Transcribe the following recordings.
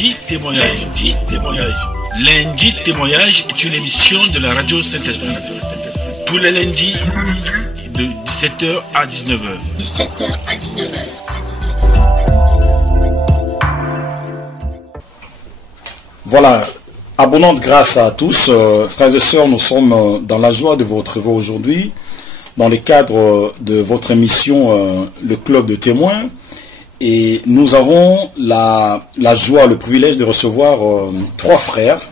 Lundi témoignage. Lundi témoignage est une émission de la radio Saint-Esprit. Tous les lundis de 17h à 19h. Voilà, abondante grâce à tous. Frères et sœurs, nous sommes dans la joie de vous retrouver aujourd'hui dans le cadre de votre émission Le Club de témoins. Et nous avons la joie, le privilège de recevoir trois frères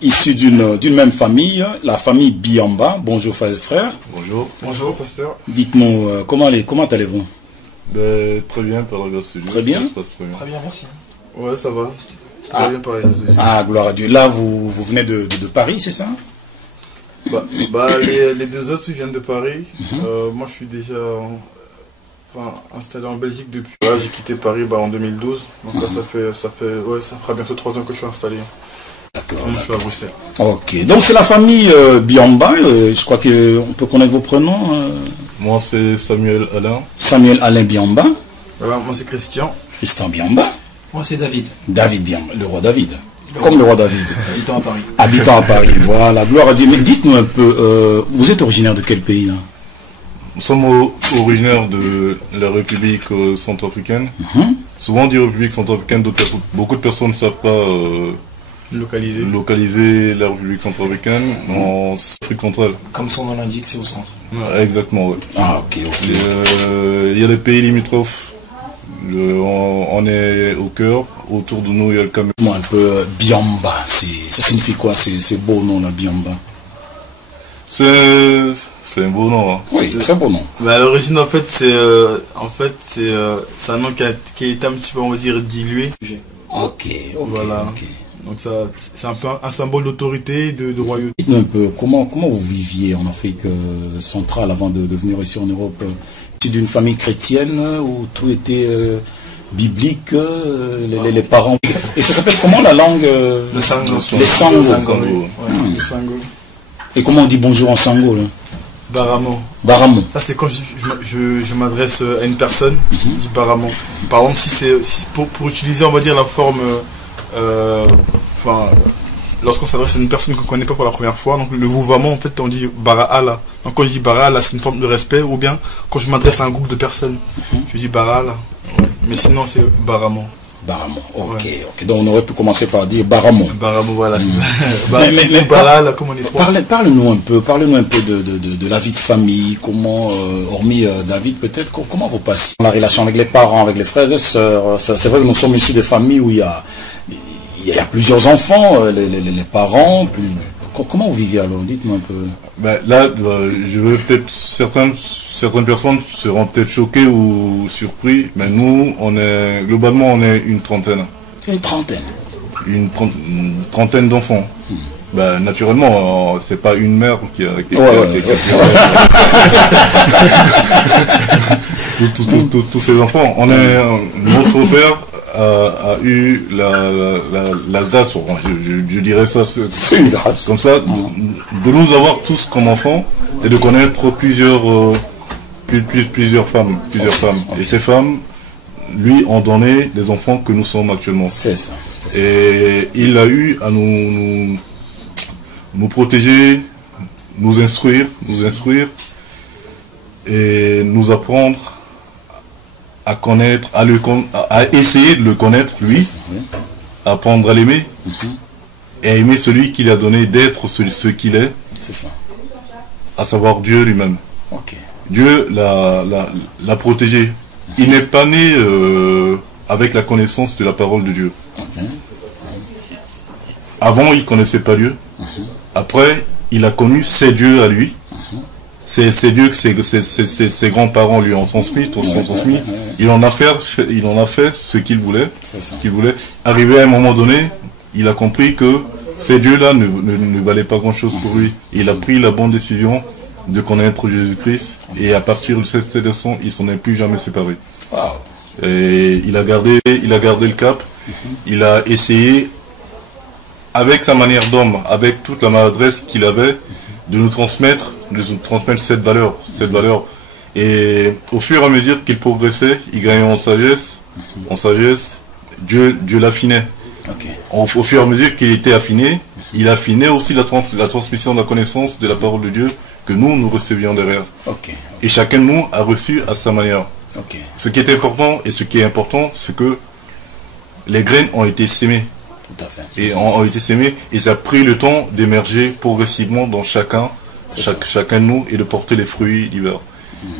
issus d'une même famille, la famille Biamba. Bonjour frères et frères. Bonjour. Bonjour pasteur. Dites-nous, comment allez-vous? Très bien par la grâce de Dieu. Très bien. Ça se passe très bien. Très bien, merci. Ouais, ça va. Très bien par la grâce de Dieu. Ah, gloire à Dieu. Là, vous venez de Paris, c'est ça? Les deux autres ils viennent de Paris. Moi je suis déjà installé en Belgique depuis. Là, j'ai quitté Paris en 2012. Donc là ça fera bientôt 3 ans que je suis installé. D'accord. Je suis à Bruxelles. Ok, donc c'est la famille Biamba. Je crois qu'on peut connaître vos prénoms. Moi c'est Samuel Alain. Samuel Alain Biamba. Voilà, moi c'est Christian. Christian Biamba. Moi, c'est David. David Biamba, le roi David. Comme le roi David. Habitant à Paris. Habitant à Paris, voilà, gloire à Dieu. Mais dites-nous un peu, vous êtes originaire de quel pays là? Nous sommes originaires de la République centrafricaine. Souvent on dit République centrafricaine, beaucoup de personnes ne savent pas localiser la République centrafricaine en Afrique centrale. Comme son nom l'indique, c'est au centre. Exactement, oui. Ah, ok. Il y a des pays limitrophes. On est au cœur, autour de nous il y a le Cameroun. Moi un peu Biamba, ça signifie quoi ces beaux noms là, Biamba? C'est un beau nom. Hein. Oui, très beau nom. À l'origine en fait c'est un nom qui a été un petit peu, on va dire, dilué. Ok. Voilà. Ok. Donc ça c'est un peu un symbole d'autorité, de royauté. Dites-nous un peu comment vous viviez en Afrique centrale avant de venir ici en Europe. C'est d'une famille chrétienne où tout était biblique, les parents. Et ça s'appelle comment la langue? Le sango. Les sango. Le sango. Et comment on dit bonjour en sango là? Baramo. Baramo. Ça c'est quand je m'adresse à une personne, je dis baramo. Par exemple si c'est pour utiliser, on va dire, la forme lorsqu'on s'adresse à une personne qu'on ne connaît pas pour la première fois, donc le vouvoiement en fait on dit baraala. Donc quand je dis baraala c'est une forme de respect, ou bien quand je m'adresse à un groupe de personnes, je dis baraala. Mais sinon c'est baramo. Baramo, ok. Donc on aurait pu commencer par dire Baramo. Baramo, voilà. Mais baraala comme on est trois. Parlez-nous un peu de la vie de famille, comment, hormis David peut-être, comment vous passez la relation avec les parents, avec les frères et sœurs. C'est vrai que nous sommes issus de familles où il y a plusieurs enfants, les parents. Comment vous vivez alors? Dites-moi un peu. Je veux peut-être certaines personnes seront peut-être choquées ou surpris, mais nous, globalement, on est une trentaine. Une trentaine? Une trentaine d'enfants. Naturellement, c'est pas une mère qui a tous ces enfants. Notre père a eu la grâce, je dirais ça, c'est une grâce comme ça, de nous avoir tous comme enfants et de connaître plusieurs femmes. Et ces femmes, lui, ont donné des enfants que nous sommes actuellement. C'est ça. Et il a eu à nous protéger, nous instruire et nous apprendre à connaître, à essayer de le connaître, lui, à apprendre à l'aimer, et à aimer celui qui l'a donné d'être ce qu'il est, à savoir Dieu lui-même. Dieu l'a protégé. Il n'est pas né avec la connaissance de la parole de Dieu. Avant, il ne connaissait pas Dieu. Après, il a connu ses dieux à lui. C'est Dieu que ses grands-parents lui ont transmis, Il en a fait ce qu'il voulait. Arrivé à un moment donné, il a compris que ces dieux-là ne valaient pas grand-chose pour lui. Il a pris la bonne décision de connaître Jésus-Christ, et à partir de cette leçon, il s'en est plus jamais séparé. Et il a gardé le cap. Il a essayé, avec sa manière d'homme, avec toute la maladresse qu'il avait, de nous transmettre cette valeur. Et au fur et à mesure qu'il progressait, il gagnait en sagesse. Dieu l'affinait. Ok. Au fur et à mesure qu'il était affiné, il affinait aussi la transmission de la connaissance de la parole de Dieu que nous recevions derrière. Ok. Et chacun de nous a reçu à sa manière. Ok. Ce qui est important, et ce qui est important, c'est que les graines ont été sémées. Tout à fait. Et ont été sémées, et ça a pris le temps d'émerger progressivement dans chacun de nous et de porter les fruits divers.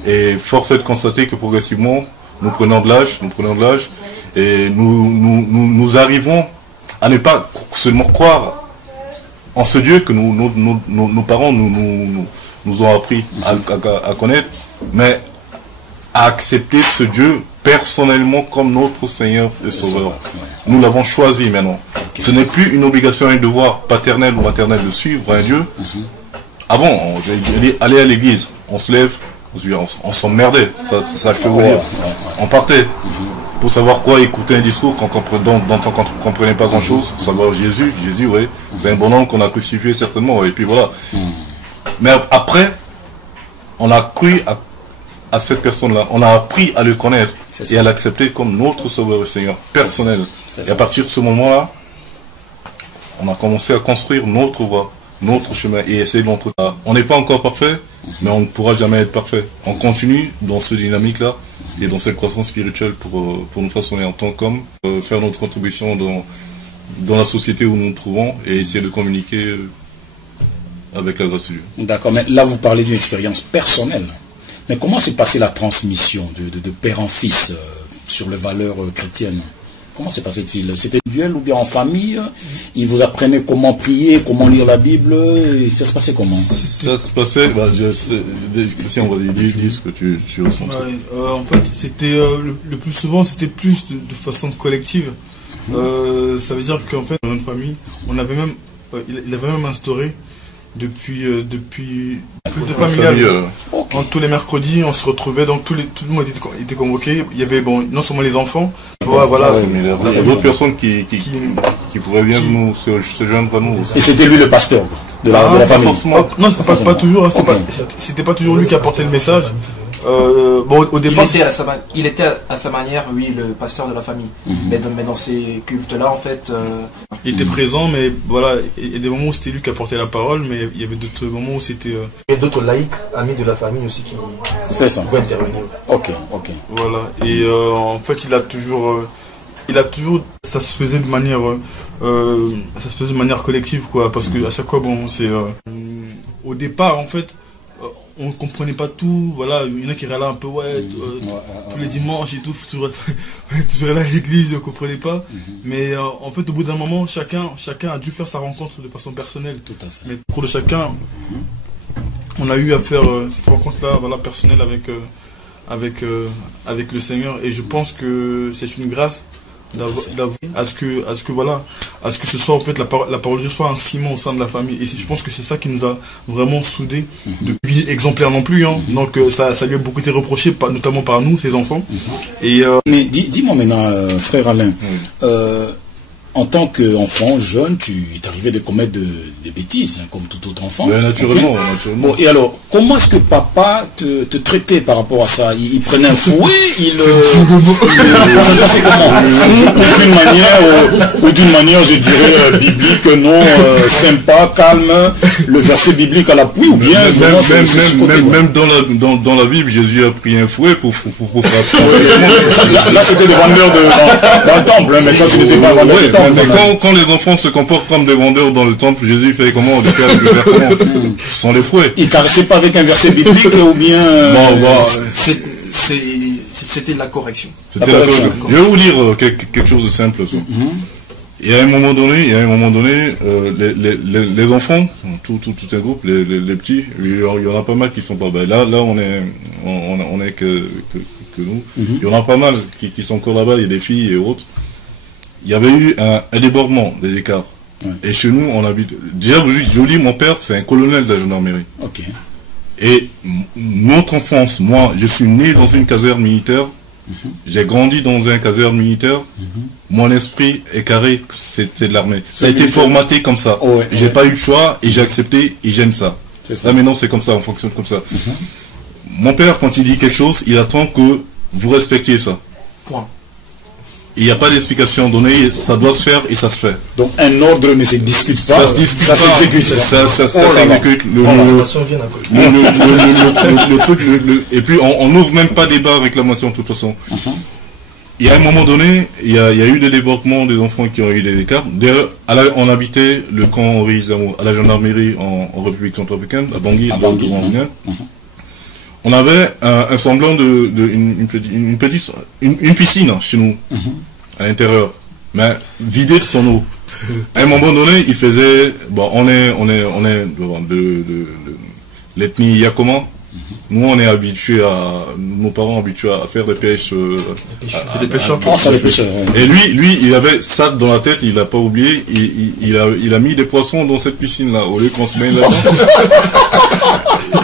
Et force est de constater que progressivement, nous prenons de l'âge, et nous arrivons à ne pas seulement croire en ce Dieu que nos parents nous ont appris à connaître, mais à accepter ce Dieu personnellement comme notre Seigneur et Sauveur. Nous l'avons choisi maintenant. Ce n'est plus une obligation et un devoir paternel ou maternel de suivre un Dieu. Avant, on aller à l'église, on se lève, on s'emmerdait, ça je peux vous dire. On partait pour savoir quoi écouter un discours dont on ne comprenait pas grand chose, pour savoir Jésus, oui, c'est un bon homme qu'on a crucifié certainement, et puis voilà. Mais après, on a cru à cette personne-là, on a appris à le connaître et à l'accepter comme notre Sauveur et Seigneur personnel. Et à partir de ce moment-là, on a commencé à construire notre voie, notre chemin et essayer de l'entretenir. On n'est pas encore parfait, mais on ne pourra jamais être parfait. On continue dans ce dynamique-là et dans cette croissance spirituelle pour nous façonner en tant qu'hommes, faire notre contribution dans la société où nous nous trouvons et essayer de communiquer avec la grâce de Dieu. D'accord, mais là vous parlez d'une expérience personnelle. Mais comment s'est passée la transmission de père en fils sur les valeurs chrétiennes? Comment s'est passé-t-il? C'était duel ou bien en famille? Il vous apprenait comment prier, comment lire la Bible? Et ça se passait comment? Ça se passait, Christian, on va dire ce que tu ressens. En fait, c'était le plus souvent, c'était plus de façon collective. Ça veut dire qu'en fait, dans notre famille, on avait même, il avait même instauré depuis de familial. Okay. Tous les mercredis, on se retrouvait, donc tout le monde était convoqué. Il y avait non seulement les enfants, voilà. Mais il y a d'autres personnes qui pourraient bien se joindre à nous. Et c'était lui le pasteur de la famille. Non, c'était pas toujours. C'était pas toujours lui qui apportait le message. Au départ, il était à sa manière, oui, le pasteur de la famille. Mais dans ces cultes-là, en fait, il était présent, mais voilà, il y a des moments où c'était lui qui apportait la parole, mais il y avait d'autres moments où c'était. Il y a d'autres laïcs, amis de la famille aussi, qui pouvaient intervenir. Ok. Voilà, et en fait, il a toujours, ça se faisait de manière collective, quoi, parce que à chaque fois, c'est au départ, en fait. On ne comprenait pas tout, voilà, il y en a qui râlaient un peu, tous les dimanches et tout, tu vas là à l'église, on ne comprenait pas. Mais en fait, au bout d'un moment, chacun a dû faire sa rencontre de façon personnelle. Tout à fait. Mais au cours de chacun, on a eu à faire cette rencontre-là, voilà, personnelle avec le Seigneur. Et je pense que c'est une grâce à ce que ce soit en fait la parole de Dieu soit un ciment au sein de la famille, et je pense que c'est ça qui nous a vraiment soudés, depuis exemplaire non plus, donc ça lui a beaucoup été reproché, notamment par nous, ses enfants. Mais dis-moi maintenant, frère Alain, en tant qu'enfant, jeune, tu t'arrivais de commettre des bêtises, comme tout autre enfant. Ouais, naturellement. Bon, et alors, comment est-ce que papa te traitait par rapport à ça? Il prenait un fouet, ça se passait comment? Ou d'une manière, je dirais, biblique, non, sympa, calme, le verset biblique à l'appui, ou bien... Même dans la Bible, Jésus a pris un fouet pour frapper. Là, c'était le vendeur dans le temple, mais quand tu n'étais pas vendeur du temple. Mais quand les enfants se comportent comme des vendeurs dans le temple, Jésus fait comment? Ce sont les fouets. Il caressait pas avec un verset biblique ou bien... C'était la correction. Je vais vous dire quelque chose de simple. Il y a un moment donné, les enfants, tout un groupe, les petits, il y en a pas mal qui sont pas bas. Là, on est que nous. Il y en a pas mal qui sont encore là-bas, il y a des filles et autres. Il y avait eu un débordement des écarts. Ouais. Et chez nous, on habite. Déjà, je vous dis, mon père, c'est un colonel de la gendarmerie. Ok. Et notre enfance, moi, je suis né dans une caserne militaire. J'ai grandi dans un caserne militaire. Mon esprit est carré, c'est de l'armée. Ça a été formaté comme ça. J'ai pas eu le choix et j'ai accepté et j'aime ça. Là maintenant, c'est comme ça, on fonctionne comme ça. Mon père, quand il dit quelque chose, il attend que vous respectiez ça. Point. il n'y a pas d'explication donnée, ça doit se faire et ça se fait. Donc un ordre ne se discute pas, Ça se discute ça pas, s'exécute. ça Oh là là. s'exécute. Et puis on n'ouvre même pas débat réclamation de toute façon. Il y a un moment donné, il y a eu des débordements des enfants qui ont eu des cartes. D'ailleurs, on habitait le camp Henri Zamo à la gendarmerie en République centrafricaine, à Bangui. On avait un semblant une piscine chez nous, à l'intérieur, mais vidée de son eau. À un moment donné, il faisait, bon, on est de l'ethnie Yakoma. Nous, on est habitués nos parents habitués à faire des pêches. C'est des pêcheurs. Et lui, il avait ça dans la tête, il l'a pas oublié. Il a mis des poissons dans cette piscine-là, au lieu qu'on se mette là-dedans.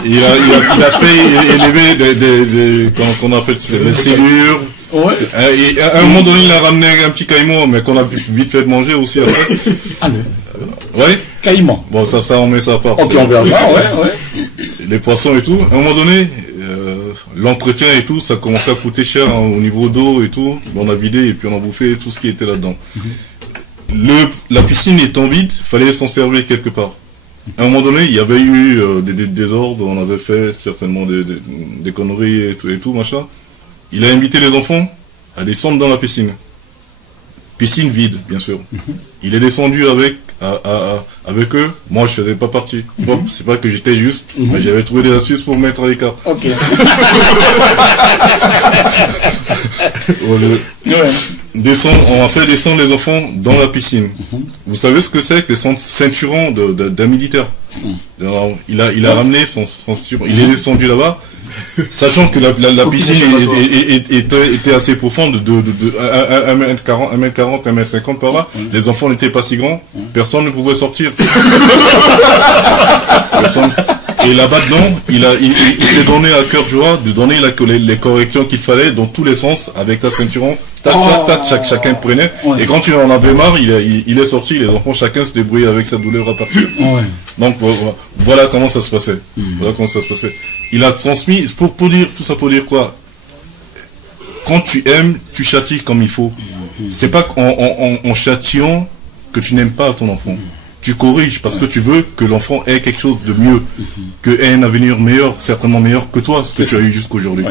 il a fait élever qu'on appelle des cellures. Ouais. Et à un moment donné, il a ramené un petit caïman, mais qu'on a vite fait manger aussi après. Ah non. Ouais. Caïman. Bon, ça, on met ça à part. Ok, on verra. Ouais. Les poissons et tout. À un moment donné, l'entretien et tout, ça commençait à coûter cher au niveau d'eau et tout. On a vidé et puis on a bouffé tout ce qui était là-dedans. La piscine étant vide, fallait s'en servir quelque part. À un moment donné, il y avait eu des désordres, on avait fait certainement des conneries et tout, machin. Il a invité les enfants à descendre dans la piscine. Piscine vide, bien sûr. Il est descendu avec eux. Moi, je faisais pas partie. Bon, c'est pas que j'étais juste, mais j'avais trouvé des astuces pour mettre à l'écart. Ok. On a fait descendre les enfants dans la piscine. Vous savez ce que c'est que les ceinturons d'un militaire? Alors, il a ramené son ceinturon. Il est descendu là-bas, sachant que la piscine était assez profonde, de 1m40, 1m50 par là. Les enfants n'étaient pas si grands. Personne ne pouvait sortir. Et là-bas dedans, il s'est donné à cœur joie de donner les corrections qu'il fallait dans tous les sens avec la ceinturon. Chacun prenait. Ouais. Et quand il en avait marre, il est sorti. Les enfants, chacun se débrouillait avec sa douleur à partir. Ouais. Donc voilà comment ça se passait. Voilà comment ça se passait. Il a transmis pour dire tout ça pour dire quoi. Quand tu aimes, tu châties comme il faut. C'est pas en châtillant que tu n'aimes pas ton enfant. Tu corriges parce que tu veux que l'enfant ait quelque chose de mieux, ait un avenir meilleur, certainement meilleur que toi, ce que tu as eu jusqu'aujourd'hui.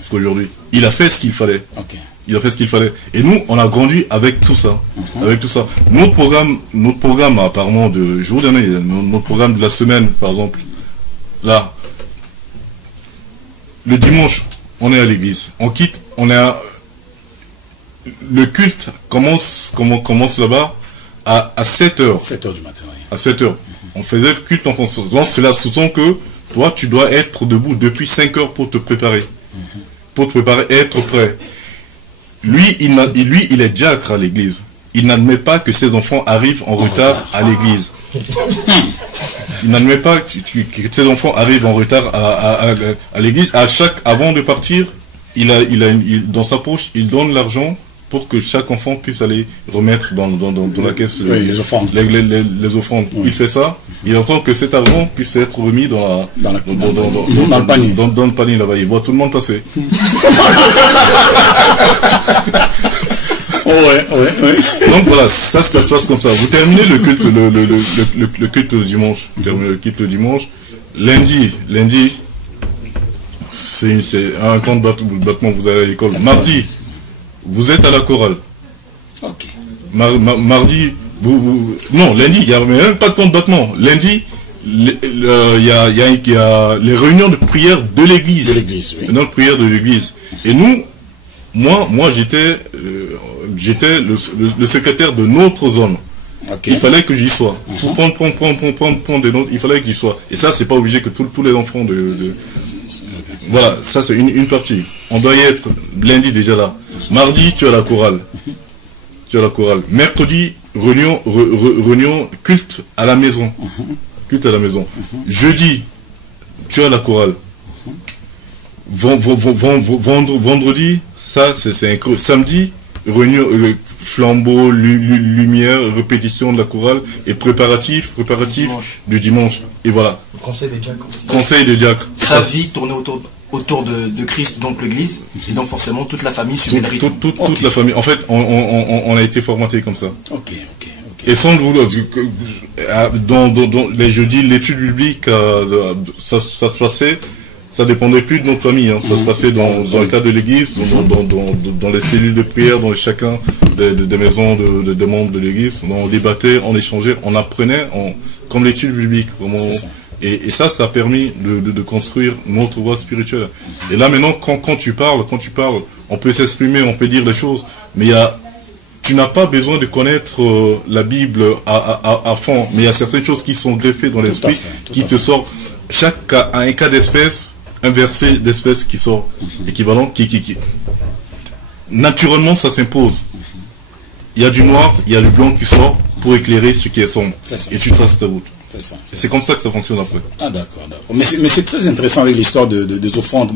Jusqu'aujourd'hui. Il a fait ce qu'il fallait. Okay. Il a fait ce qu'il fallait. Et nous, on a grandi avec tout ça. Avec tout ça. Notre programme apparemment je vais vous donner notre programme de la semaine, par exemple. Là. Le dimanche, on est à l'église. On quitte, le culte commence là-bas à 7h. 7h du matin, oui. À 7h. On faisait le culte en France. Donc cela sous-entend que toi, tu dois être debout depuis 5h pour te préparer. Pour te préparer et être prêt. Lui, il est diacre à l'église. Il n'admet pas que ses enfants arrivent en retard à l'église. Il n'admet pas que ses enfants arrivent en retard à l'église. Avant de partir, dans sa poche, il donne l'argent pour que chaque enfant puisse aller remettre dans la caisse les offrandes. Les offrandes. Il fait ça. Il entend que cet argent puisse être remis dans le panier. Dans le panier là-bas. Il voit tout le monde passer. Ouais. Donc voilà, ça se passe comme ça. Vous terminez le culte le dimanche. Le culte le dimanche. Lundi, c'est un temps de battement. Vous allez à l'école. Mardi, vous êtes à la chorale. Ok. Mardi, non, lundi, il n'y a même pas de temps de battement. Lundi, il y a les réunions de prière de l'église. De l'église, oui. Notre prière de l'église. Et nous, moi j'étais le secrétaire de notre zone. Okay. Il fallait que j'y sois. Pour prendre des notes, il fallait que j'y sois. Et ça, c'est pas obligé que tous les enfants Voilà, ça c'est une partie. On doit y être lundi déjà là. Mardi, tu as la chorale. Mercredi, réunion culte à la maison. Culte à la maison. Jeudi, tu as la chorale. Vendredi, ça c'est un creux. Samedi, réunion, flambeau, lumière, répétition de la chorale et préparatif du dimanche. Et voilà. Le conseil des diacres aussi. Conseil des diacres. Sa vie tournée autour de Christ, donc l'Église, et donc forcément toute la famille suivait le rythme. Toute la famille. En fait, on a été formaté comme ça. Ok. Et sans le vouloir, je dis l'étude biblique, ça se passait, ça dépendait plus de notre famille, hein. Ça se passait dans le cadre de l'église, dans les cellules de prière, dans chacun des maisons de membres de l'église. On débattait, on échangeait, on apprenait comme l'étude biblique. Vraiment. Et ça a permis de construire notre voie spirituelle. Et là maintenant, quand tu parles, on peut s'exprimer, on peut dire des choses, mais tu n'as pas besoin de connaître la Bible à fond, mais il y a certaines choses qui sont greffées dans l'esprit, qui te sortent. Chaque cas a un cas d'espèce, un verset d'espèce qui sort, équivalent, qui naturellement ça s'impose. Il y a du noir, il y a du blanc qui sort pour éclairer ce qui est sombre. Et tu traces ta route. C'est comme ça que ça fonctionne après. Ah d'accord. Mais c'est très intéressant avec l'histoire des offrandes.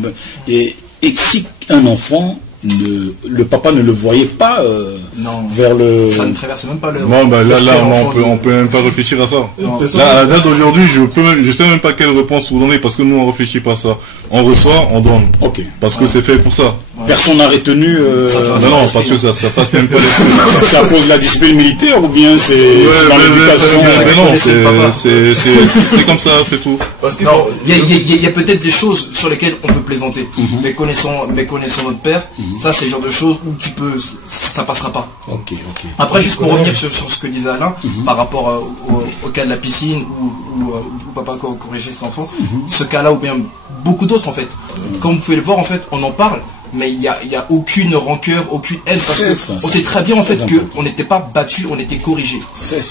Et si un enfant, le papa ne le voyait pas vers le... Ça ne traverse même pas le... Non, bah là on peut même pas réfléchir à ça. Là, à la date d'aujourd'hui, je sais même pas quelle réponse vous donner, parce que nous on réfléchit pas à ça. On reçoit, on donne. Ok. Parce que c'est fait pour ça. Personne n'a retenu... non, parce que ça passe même pas les... Ça pose la discipline militaire ou bien c'est dans l'éducation? Non, c'est comme ça, c'est tout. Non, il y a peut-être des choses sur lesquelles on peut plaisanter. Mais connaissant notre père, ça c'est le genre de choses où ça passera pas. Ok. Après, juste pour revenir sur ce que disait Alain, par rapport au cas de la piscine où papa corrigeait ses enfants, ce cas-là ou bien beaucoup d'autres en fait. Comme vous pouvez le voir en fait, on en parle, mais il y a aucune rancœur, aucune haine, parce que on sait très bien en fait qu'on n'était pas battu, on était corrigé.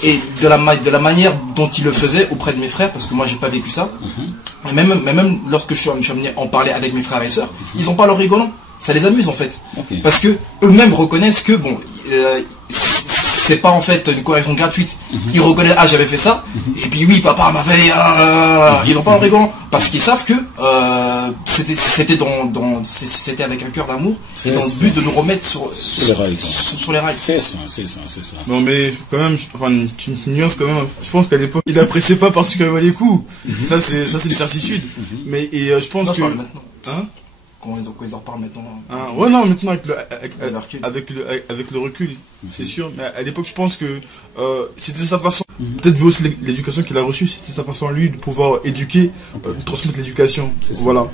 Et de la manière dont il le faisait auprès de mes frères, parce que moi j'ai pas vécu ça, et même lorsque je suis amené à en parler avec mes frères et sœurs, ils ont pas leur rigolant. Ça les amuse en fait, parce que eux-mêmes reconnaissent que bon, c'est pas en fait une correction gratuite. Ils reconnaissent, ah j'avais fait ça, et puis oui papa m'avait, ils ont pas en rigolant, parce qu'ils savent que c'était avec un cœur d'amour, et dans le but de nous remettre sur les rails. C'est ça. Non mais quand même, tu nuances quand même. Je pense qu'à l'époque, il n'appréciait pas parce qu'il avait les coups. Ça c'est des certitudes. Mais je pense que quand ils en reparlent maintenant. Ouais, non, maintenant avec le recul, c'est sûr. Mais à l'époque, je pense que c'était sa façon. Peut-être vu aussi l'éducation qu'il a reçue, c'était sa façon lui de pouvoir éduquer, transmettre l'éducation. Voilà.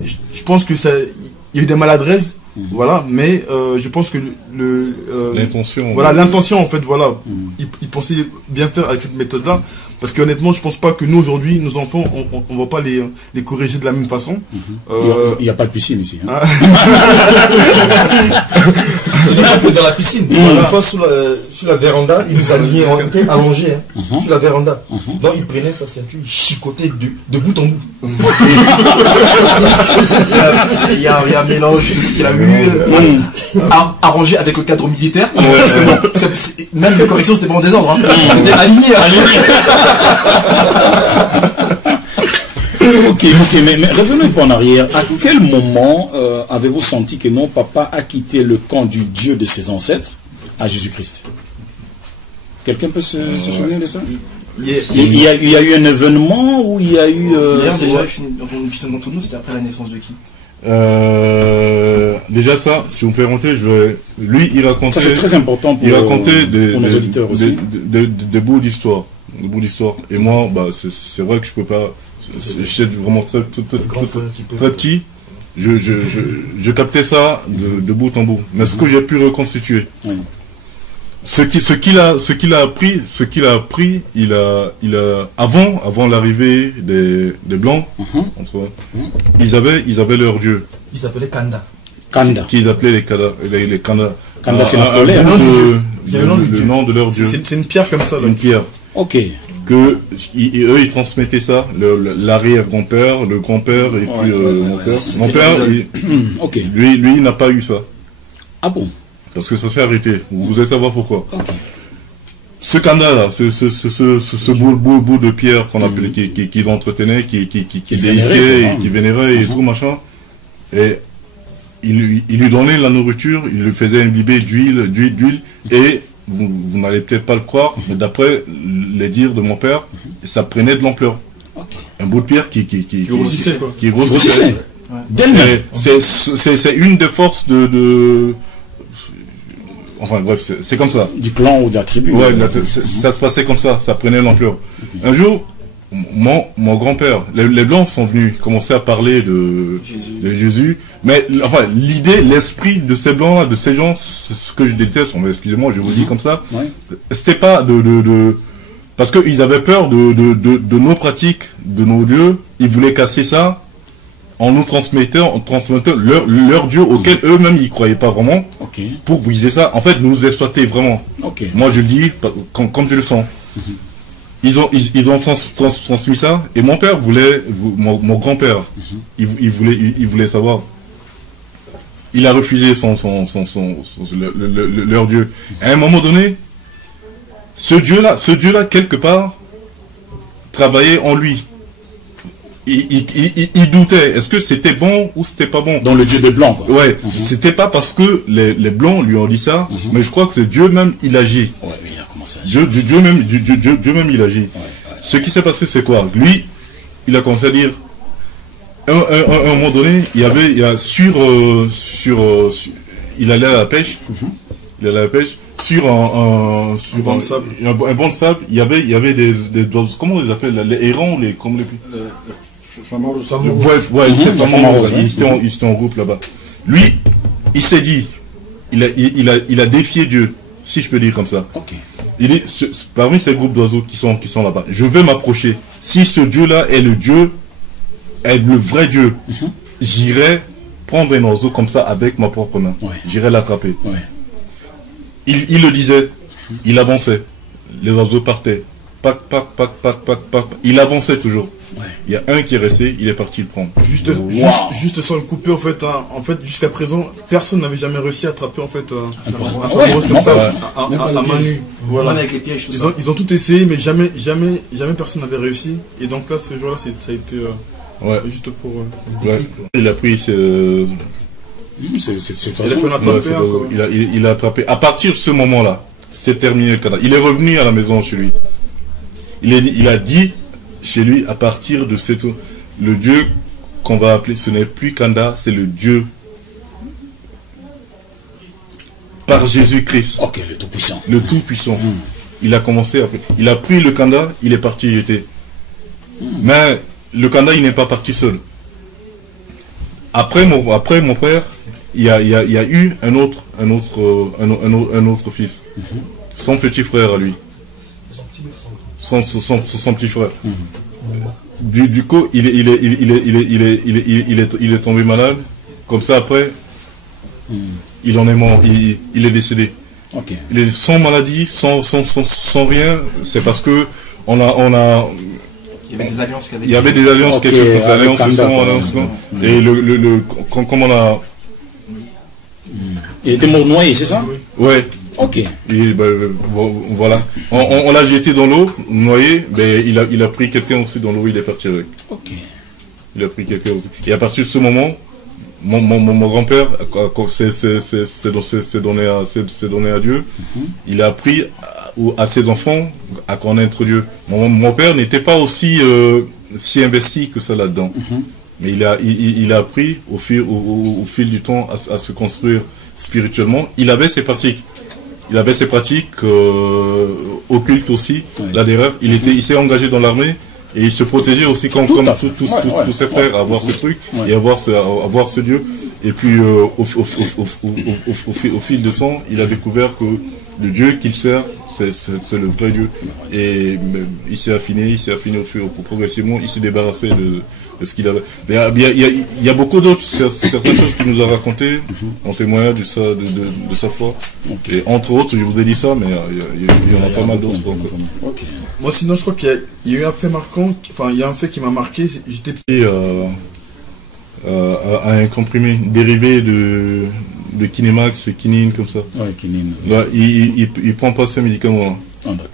Je pense que il y a eu des maladresses. Voilà, mais je pense que l'intention. Voilà, l'intention en fait, voilà. Il pensait bien faire avec cette méthode-là. Parce qu'honnêtement, je pense pas que nous aujourd'hui, nos enfants, on va pas les corriger de la même façon. Il n'y a pas de piscine ici. Hein. C'est pas que dans la piscine. Une fois sur la véranda, il nous a mis allongés sur la véranda. Donc il prenait sa ceinture, il chicotait de bout en bout. Il y a un mélange de ce qu'il a eu arrangé avec le cadre militaire. Même les corrections, c'était pas en désordre. On était alignés. Ok, mais revenons un peu en arrière. À quel moment avez-vous senti que non, papa a quitté le camp du Dieu de ses ancêtres à Jésus-Christ? Quelqu'un peut se souvenir de ça? Il y a eu un événement où il y a eu... D'ailleurs, déjà, une question d'entre nous, c'était après la naissance de qui? Déjà ça, si vous me permettez, lui il racontait... Ça c'est très important pour nos auditeurs aussi. Des bouts d'histoire. Et moi, c'est vrai que je peux pas... J'étais vraiment très petit. Je captais ça de bout en bout. Mais ce que j'ai pu reconstituer, ce qu'il a appris, avant l'arrivée des Blancs, ils avaient leur Dieu. Ils s'appelaient Kanda. Qu'ils appelaient les Kanda. Kanda, c'est le nom de leur Dieu. C'est une pierre comme ça. Une pierre. Ok. Eux ils transmettaient ça, l'arrière-grand-père, le grand-père et puis mon père. Mon père, lui il n'a pas eu ça. Ah bon? Parce que ça s'est arrêté. Vous allez savoir pourquoi. Okay. Ce Kanda là, ce bout de pierre qu'on appelait, qu'ils entretenaient, qui déifiait, qui vénérait et tout machin. Et il lui donnait la nourriture, il lui faisait imbiber d'huile, et vous n'allez peut-être pas le croire, mais d'après les dires de mon père, ça prenait de l'ampleur. Un bout de pierre qui grossissait. D'elle-même. C'est une des forces de... Enfin bref, c'est comme ça. Du clan ou de la tribu. Ouais, ça se passait comme ça prenait l'ampleur. Un jour, mon grand-père, les Blancs sont venus commencer à parler de Jésus, mais enfin l'idée, l'esprit de ces Blancs-là, de ces gens, ce que je déteste, excusez-moi, je vous le dis comme ça, c'était pas parce qu'ils avaient peur de nos pratiques, de nos dieux, ils voulaient casser ça en nous transmettant leur Dieu auquel eux-mêmes ils croyaient pas vraiment, pour briser ça. En fait, nous exploiter vraiment. Moi, je le dis comme je le sens. Ils ont transmis ça, et mon père voulait, mon grand-père, il voulait savoir. Il a refusé leur Dieu. À un moment donné, ce Dieu-là, quelque part, travaillait en lui. Il doutait, est-ce que c'était bon ou c'était pas bon? Dans le Dieu des Blancs, quoi. Ouais, c'était pas parce que les Blancs lui ont dit ça, mais je crois que c'est Dieu même, il agit. Ouais, il a commencé à agir. Dieu même, il agit. Ce qui s'est passé, c'est quoi? Lui, il a commencé à dire, à un moment donné, il allait à la pêche, sur un banc de sable. Un banc de sable, il y avait des comment on les appelle là, les hérons, les ils étaient en groupe là-bas. Lui, il s'est dit, il a défié Dieu, si je peux dire comme ça. Il dit, parmi ces groupes d'oiseaux qui sont là-bas, je vais m'approcher. Si ce Dieu-là est le vrai Dieu, j'irai prendre un oiseau comme ça avec ma propre main. J'irai l'attraper. Il le disait, il avançait, les oiseaux partaient, pac, il avançait toujours. Il y a un qui est resté, il est parti le prendre. Juste sans le couper, en fait, jusqu'à présent, personne n'avait jamais réussi à attraper en fait un rose comme ça à main nue. Voilà. Avec les pièges, tout ça. Ils ont tout essayé, mais jamais personne n'avait réussi. Et donc là, ce jour-là, ça a été juste pour. Il a pris il a attrapé. À partir de ce moment-là, c'était terminé le cadavre. Il est revenu à la maison chez lui. Il a dit chez lui, à partir de le Dieu qu'on va appeler, ce n'est plus Kanda, c'est le Dieu par Jésus-Christ. Le Tout-Puissant. Le Tout-Puissant. Il a commencé à... Il a pris le Kanda, il est parti jeter. Mais le Kanda, il n'est pas parti seul. Après mon père, il y a eu un autre fils. Son petit frère à lui. Son petit frère. Du coup, il est tombé malade. Comme ça, après, il en est mort. Il est décédé. Il est sans maladie, sans rien. C'est parce que on a il y avait des alliances il y avait des alliances, quelque chose comme ça, alliance. Et comme on a... Il était mort noyé, c'est ça? Ouais. Et, voilà. On l'a jeté dans l'eau, noyé, mais il a pris quelqu'un aussi dans l'eau, il est parti avec. Il a pris quelqu'un aussi. Et à partir de ce moment, mon grand-père s'est donné à Dieu. Il a appris à ses enfants à connaître Dieu. Mon père n'était pas aussi si investi que ça là-dedans. Mais il a appris au fil du temps à se construire spirituellement. Il avait ses pratiques. Occultes aussi, là derrière. Il s'est engagé dans l'armée et il se protégeait aussi comme tous ses frères, à avoir ce truc et à voir ce Dieu. Et puis au fil du temps, il a découvert que le Dieu qu'il sert, c'est le vrai Dieu. Et il s'est affiné progressivement, il s'est débarrassé de ce qu'il avait. Mais il y a beaucoup d'autres, certaines choses qu'il nous a racontées en témoignage de sa foi. Et entre autres, je vous ai dit ça, mais il y en a pas mal d'autres. Moi, sinon, je crois qu'il y a eu un fait marquant, il y a un fait qui m'a marqué. J'étais petit. À un comprimé dérivé de Kinemax, le quinine, comme ça. Quinine. Là, il prend pas ce médicament-là.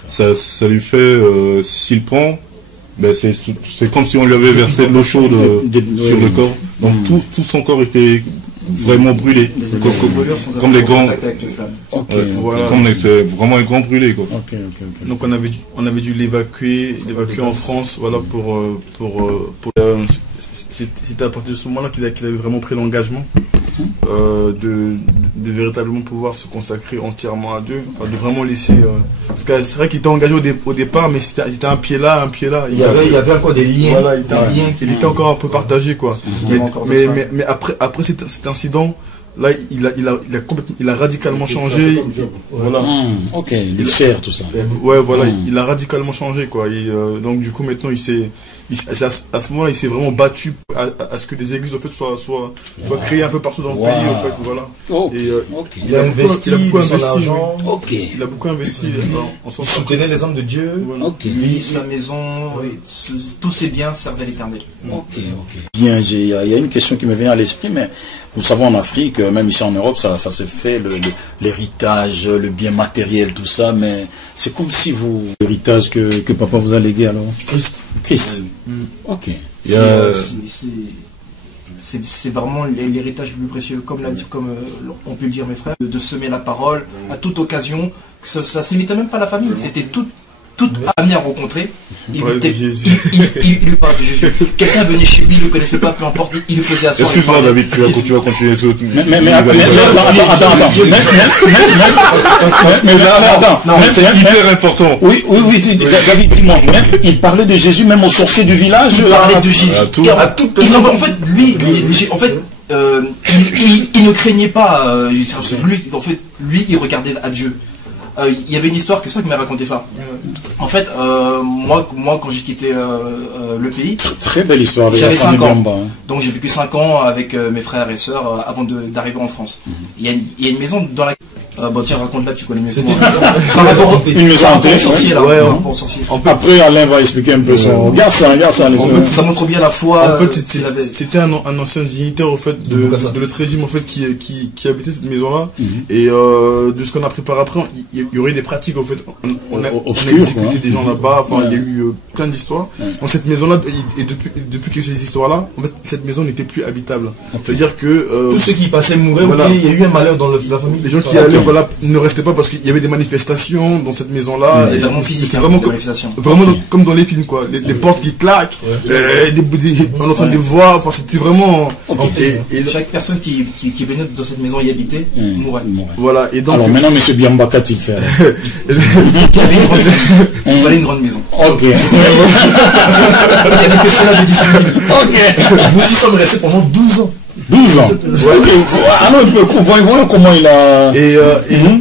Ça lui fait, s'il prend, c'est comme si on lui avait versé de l'eau chaude sur le corps. Donc tout son corps était vraiment brûlé. Comme les grands. Comme vraiment un grand brûlé, quoi. Donc on avait dû l'évacuer en France, voilà, pour c'était à partir de ce moment-là qu'il avait vraiment pris l'engagement de véritablement pouvoir se consacrer entièrement à Dieu, de vraiment laisser... parce que c'est vrai qu'il était engagé au départ, mais c'était un pied là, un pied là. Il y avait encore des liens. Voilà, il était encore un peu partagé, quoi. Mais après cet incident, là, il a radicalement changé. Voilà. Ok, il sert tout ça. Ouais, voilà, il a radicalement changé, quoi. Donc du coup, maintenant, à ce moment-là, il s'est vraiment battu à ce que des églises en fait soient créées un peu partout dans le pays, en fait, voilà. Il a investi son argent. Il a beaucoup investi. Il soutenait les hommes de Dieu. Lui, sa maison, tous ses biens servent à l'Éternel. Bien, il y a une question qui me vient à l'esprit, mais nous savons en Afrique, même ici en Europe, ça se fait, l'héritage, le bien matériel, tout ça, mais c'est comme si l'héritage que papa vous a légué alors. Christ. Ok. C'est vraiment l'héritage le plus précieux, comme on peut le dire mes frères, de semer la parole à toute occasion. Ça se limitait même pas à la famille, c'était toute amené à rencontrer. Il lui parle de Jésus. Quelqu'un venait chez lui, il ne le connaissait pas, peu importe, il le faisait asseoir. Excuse-moi David, tu vas continuer tout. Mais attends. C'est hyper important. Oui, David, dis-moi. Il parlait de Jésus même aux sorciers du village. Il parlait de Jésus. En fait, lui, il ne craignait pas. Lui, il regardait à Dieu. Il y avait une histoire, quelqu'un qui m'a raconté ça. En fait, moi quand j'ai quitté le pays, très belle histoire. J'avais 5 ans. Donc j'ai vécu 5 ans avec mes frères et sœurs avant d'arriver en France. Il y a une maison dans laquelle... bon tiens, raconte-la, tu connais mieux que moi. Une maison hantée. Après, Alain va expliquer un peu son... Garde ça. Ça montre bien la foi. En fait, c'était un ancien dignitaire, en fait, de l'autre régime, en fait, qui habitait cette maison-là. Et de ce qu'on a appris par après, il y aurait des pratiques, en fait. On a exécuté des gens là-bas, enfin, il y a eu plein d'histoires. Donc cette maison-là, et depuis que ces histoires-là, en fait, cette maison n'était plus habitable. C'est-à-dire que... tous ceux qui passaient mouraient, il y a eu un malheur dans la famille. Les gens qui allaient, ne restaient pas parce qu'il y avait des manifestations dans cette maison-là. C'est vraiment physique, vraiment comme dans les films, quoi. Les portes qui claquent, on entend des voix, enfin, c'était vraiment... Et chaque personne qui venait dans cette maison y habiter mourait. Voilà, et donc... Alors maintenant, M. Biamba, qu'a-t-il fait? Il fallait une grande maison. Ok. Il y avait que cela de disponible. Nous y sommes restés pendant 12 ans. 12 ans. Alors, voyons comment il a... Et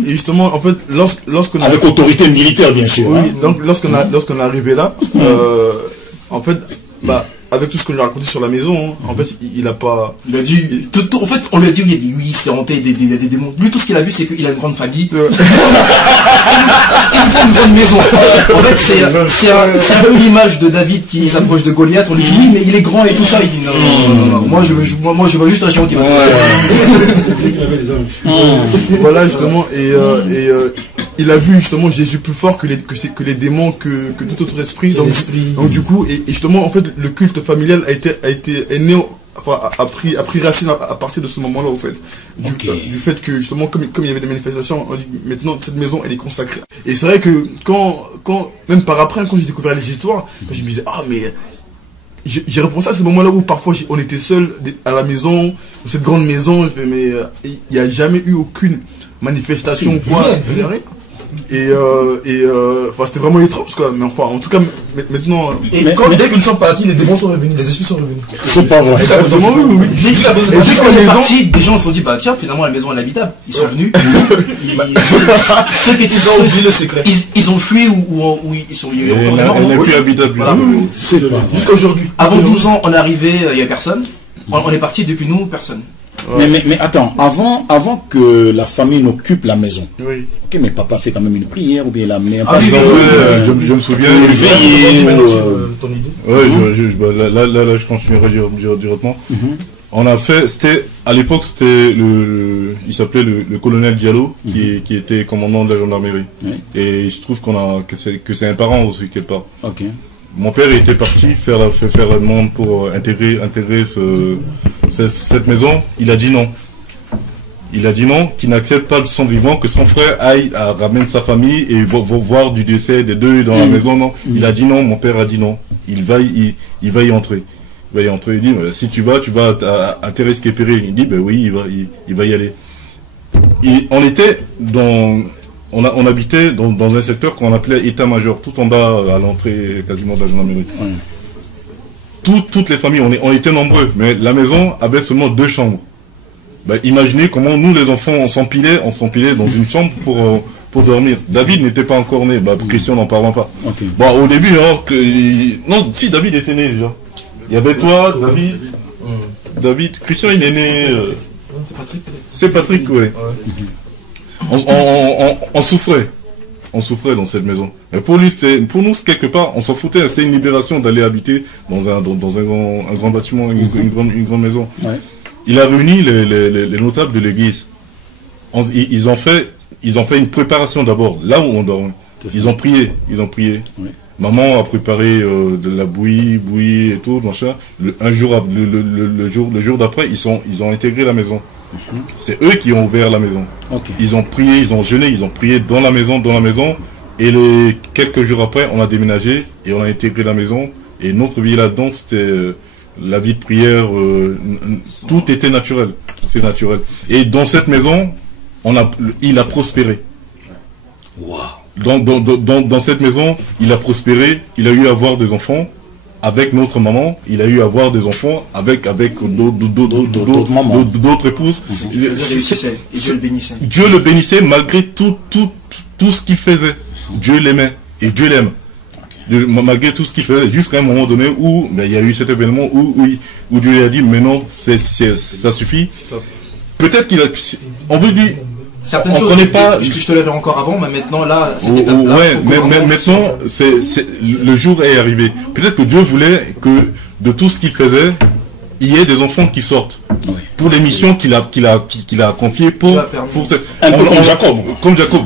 justement, en fait, lorsqu'on avec autorité militaire, bien sûr. Oui, donc lorsqu'on est arrivé là, en fait, avec tout ce qu'on lui a raconté sur la maison, en fait, il a pas... Il a dit... en fait, on lui a dit, oui, il s'est hanté des démons. Lui, tout ce qu'il a vu, c'est qu'il a une grande famille. Il faut une grande maison. En fait, c'est un peu l'image de David qui s'approche de Goliath. On lui dit, oui, mais il est grand et tout ça. Il dit, non. Moi, je veux juste un géant qui va... Voilà, justement, et il a vu justement Jésus plus fort que les démons, que tout autre esprit. Donc du coup, et justement, en fait, le culte familial a pris racine à partir de ce moment-là, au fait. Du fait que justement, comme il y avait des manifestations, on dit maintenant cette maison elle est consacrée. Et c'est vrai que quand même par après, quand j'ai découvert les histoires, je me disais mais j'ai repensé à ce moment-là où parfois on était seuls à la maison, dans cette grande maison, mais il n'y a jamais eu aucune manifestation ou quoi. Et c'était vraiment étrange, quoi. Mais enfin, en tout cas, maintenant... dès que nous sommes partis, les démons sont revenus, les esprits sont revenus. C'est pas vrai. Oui. Dès qu'on est parti, des gens se sont dit, tiens, finalement, la maison est habitable. Ils sont venus. Ceux qui étaient le secret. Ils ont fui ou ils sont venus. Elle n'est plus habitable. C'est pas vrai. Jusqu'à aujourd'hui. Avant 12 ans, on est arrivé, il n'y avait personne. On est parti depuis nous, personne. Mais attends, avant que la famille n'occupe la maison, ok, mais papa fait quand même une prière ou bien il a amené un je me souviens. Ton idée. Là, je continuerai directement. On a fait, à l'époque, c'était il s'appelait le colonel Diallo, qui était commandant de la gendarmerie. Et il se trouve que c'est un parent aussi quelque part. Ok. Mon père était parti faire la demande pour intégrer cette maison. Il a dit non. Il a dit non, qu'il n'accepte pas de son vivant, que son frère aille ramène sa famille et voir du décès des deux dans la maison. Non, il a dit non. Mon père a dit non. Il va y entrer. va y entrer. Il dit, si tu vas à Thérèse Képéré. Il dit, ben oui, il va y aller. On était on habitait dans un secteur qu'on appelait état-major, tout en bas à l'entrée quasiment de la gendarmerie. Toutes les familles, on était nombreux, mais la maison avait seulement 2 chambres. Ben, imaginez comment nous les enfants on s'empilait dans une chambre pour dormir. David n'était pas encore né, Christian n'en parlant pas. Bon, au début, non, si David était né déjà. Il y avait toi, David, Christian il est né. C'est Patrick peut-être. C'est Patrick, oui. On souffrait. On souffrait dans cette maison. Mais pour nous, quelque part, on s'en foutait. C'est une libération d'aller habiter dans un grand bâtiment, une grande maison. Ouais. Il a réuni les notables de l'église. Ils ont fait une préparation d'abord, là où on dormait. Ils ont prié. Oui. Maman a préparé de la bouillie et tout, machin. Le jour d'après, ils ont intégré la maison. C'est eux qui ont ouvert la maison. Ils ont prié, ils ont jeûné, ils ont prié dans la maison. Et quelques jours après, on a déménagé et on a intégré la maison. Et notre vie là-dedans, c'était la vie de prière. Tout était naturel. C'est naturel. Et dans cette maison, il a prospéré. Wow. Dans cette maison, il a prospéré. Il a eu à avoir des enfants. Avec notre maman, il a eu à avoir des enfants avec d'autres épouses. Dieu le bénissait. Dieu le bénissait malgré tout ce qu'il faisait. Dieu l'aimait et Dieu l'aime. Malgré tout ce qu'il faisait, jusqu'à un moment donné où il y a eu cet événement où Dieu lui a dit mais non, ça suffit. Peut-être on vous dit. Certaines choses, je te l'avais encore avant, mais maintenant, là, cette étape-là... Ouais, mais maintenant, le jour est arrivé. Peut-être que Dieu voulait que, de tout ce qu'il faisait, il y ait des enfants qui sortent. Oui. Pour les missions qu'il a confiées pour comme Jacob. Comme Jacob,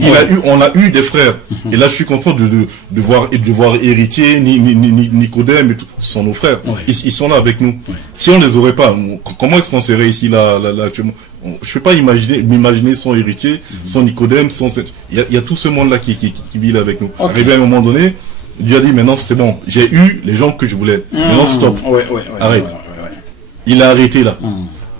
on a eu des frères. Et là, je suis content de voir Héritier, Nicodème, et tout. Ce sont nos frères. Oui. Ils sont là avec nous. Oui. Si on ne les aurait pas, comment est-ce qu'on serait ici, là actuellement? Je ne peux pas m'imaginer son Héritier, son Nicodème, il y a tout ce monde-là qui vit là avec nous. Arrivé à un moment donné, Dieu a dit, maintenant c'est bon, j'ai eu les gens que je voulais. Maintenant stop. Arrête. Il a arrêté là.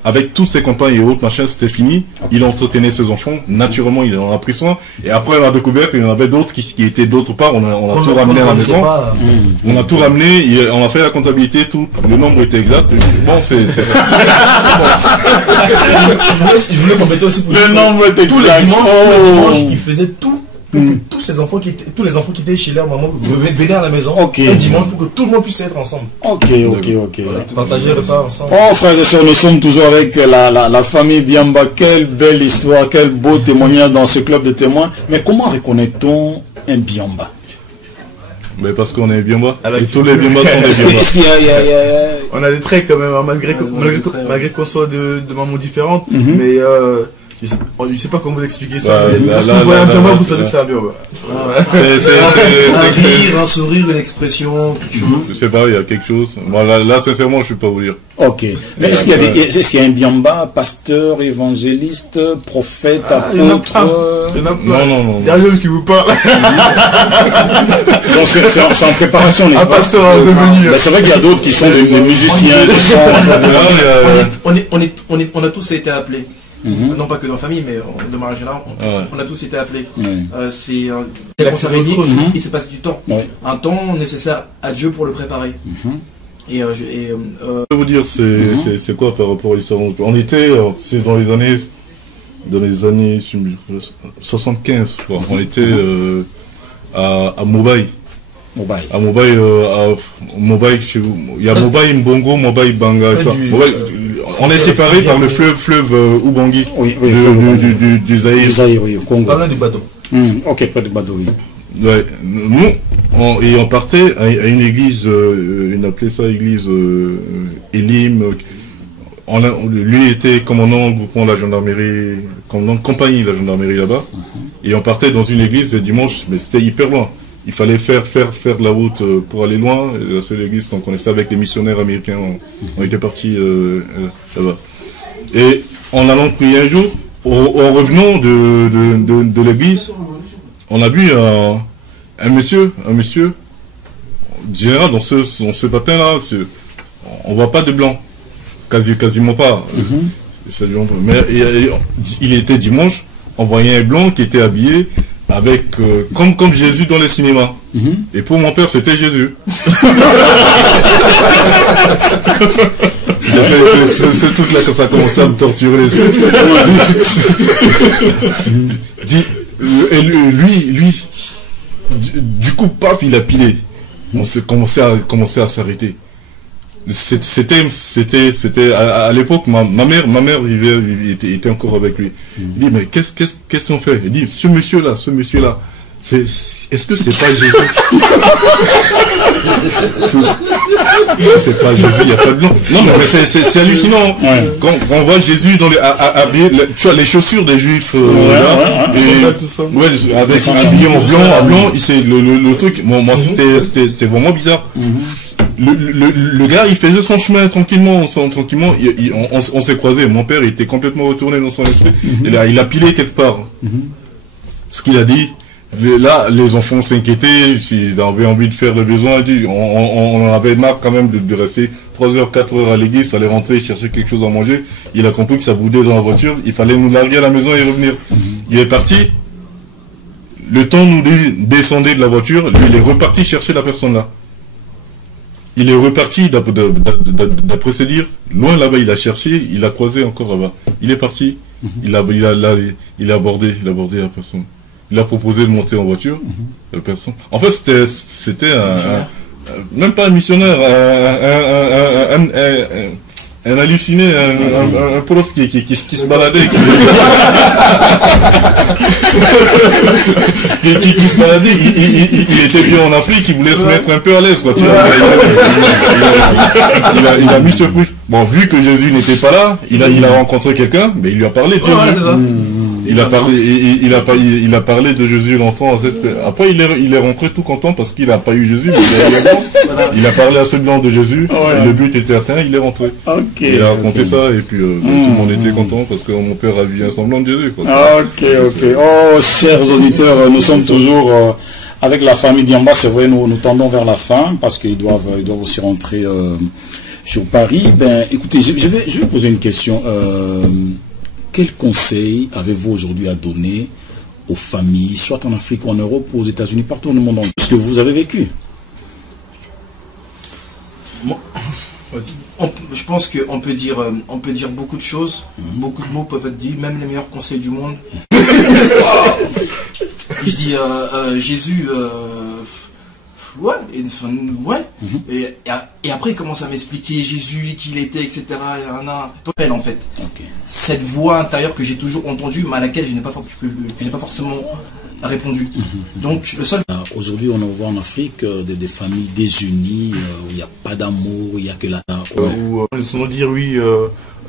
Avec tous ses compagnes et autres machins, c'était fini. Il entretenait ses enfants. Naturellement, il en a pris soin. Et après, on a découvert qu'il y en avait d'autres qui étaient d'autre part. On a tout ramené à la maison. On a tout ramené. On a fait la comptabilité. Tout. Le nombre était exact. Bon, c'est ça. Je voulais compléter aussi pour le nombre était exact. Tous les dimanches, il faisait tout. Pour que tous les enfants qui étaient chez leur maman venaient à la maison un dimanche pour que tout le monde puisse être ensemble. Voilà, partager le repas ensemble. Oh frères et sœurs, nous sommes toujours avec la famille Biamba. Quelle belle histoire, quel beau témoignage dans ce club de témoins. Mais comment reconnaît-on un Biamba? Mais parce qu'on est Biamba. Et tous les Biamba sont des Biamba. Est-ce qu'il y a... On a des traits quand même, malgré qu'on soit de mamans différentes, mais... je sais pas comment vous expliquer ça. Lorsque vous voyez un Biamba, vous savez que c'est un Biamba. Un rire, un sourire, une expression, quelque chose. Je sais pas, il y a quelque chose. Bon, là, sincèrement, je ne peux pas vous dire. Mais est-ce qu'il y a un Biamba, pasteur, évangéliste, prophète, apôtre? Non. Il y a l'homme qui vous parle. Donc c'est en préparation, n'est-ce pas? Pasteur en devenir. C'est vrai qu'il y a d'autres qui sont des musiciens. On a tous été appelés. Non pas que dans la famille, mais de manière générale, on a tous été appelés. On s'avait dit, il s'est passé du temps. Un temps nécessaire à Dieu pour le préparer. Je vais vous dire, c'est quoi par rapport à l'histoire? On était, c'est dans les années 75, je crois. On était à Mobaye. À Mobaye, il y a Mobaye Mbongo, Mobaye Banga. On est séparés par le fleuve Ubangi, du Zaïre. Au Congo. Parlant du Bado. Près du Bado, oui. Ouais, nous, on partait à une église, on appelait ça église Elim. Lui était commandant groupement de la gendarmerie, commandant de compagnie de la gendarmerie là-bas. Et on partait dans une église le dimanche, mais c'était hyper loin. Il fallait faire la route pour aller loin. La seule église qu'on connaissait avec les missionnaires américains, on était partis là-bas. Et en allant prier un jour, en revenant de l'église, on a vu un monsieur, général, dans ce matin-là, on voit pas de blanc. Quasiment pas. Mais il était dimanche, on voyait un blanc qui était habillé avec comme Jésus dans les cinémas. Et pour mon père, c'était Jésus. Ce truc-là, quand ça commençait à me torturer les yeux. Et lui, du coup, paf, il a pilé. On s'est commencé à s'arrêter. C'était à l'époque, ma mère était encore avec lui. Il dit, mais qu'est-ce qu'on fait? Il dit, ce monsieur-là, est-ce que c'est pas Jésus? C'est pas Jésus, il n'y a pas de blanc. Non, mais c'est hallucinant. Quand on voit Jésus dans habillé, tu as les chaussures des Juifs, avec son habillé en blanc, c'est le truc. Moi, c'était vraiment bizarre. Le gars, il faisait son chemin tranquillement. On s'est croisés. Mon père, il était complètement retourné dans son esprit. Il a pilé quelque part. Ce qu'il a dit. Là, les enfants s'inquiétaient, s'ils avaient envie de faire le besoin, on en avait marre quand même de rester 3 heures, 4 heures à l'église, il fallait rentrer chercher quelque chose à manger. Il a compris que ça boudait dans la voiture, il fallait nous larguer à la maison et revenir. Il est parti, le temps nous descendait de la voiture, lui il est reparti chercher la personne là. Il est reparti, d'après ses dires, loin là-bas, il a cherché, il a croisé encore là-bas. Il est parti, il a abordé la personne. Il a proposé de monter en voiture. Personne. En fait, c'était même pas un missionnaire, un halluciné, un prof qui se baladait. Qui se baladait. Il était bien en Afrique, il voulait se mettre un peu à l'aise. Il a mis ce truc. Bon, vu que Jésus n'était pas là, il a rencontré quelqu'un, mais il lui a parlé. Il a parlé de Jésus longtemps. Après, il est rentré tout content parce qu'il n'a pas eu Jésus. Il a parlé à ce blanc de Jésus. Et le but était atteint. Il est rentré. Il a raconté ça et puis tout le monde était content parce que mon père a vu un semblant de Jésus. Ok. Oh, chers auditeurs, nous sommes toujours avec la famille Biamba. C'est vrai, nous tendons vers la fin parce qu'ils doivent aussi rentrer sur Paris. Ben, écoutez, je vais poser une question. Quel conseil avez-vous aujourd'hui à donner aux familles, soit en Afrique ou en Europe ou aux États-Unis, partout dans le monde entier, ce que vous avez vécu? Je pense qu'on peut dire beaucoup de choses, beaucoup de mots peuvent être dits, même les meilleurs conseils du monde. Je dis Jésus, et après il commence à m'expliquer Jésus, qui il était, etc. En fait, cette voix intérieure que j'ai toujours entendue, mais à laquelle je n'ai pas forcément répondu. Donc le seul. Aujourd'hui, on en voit en Afrique des familles désunies où il n'y a pas d'amour, il n'y a que la. Où on dire oui.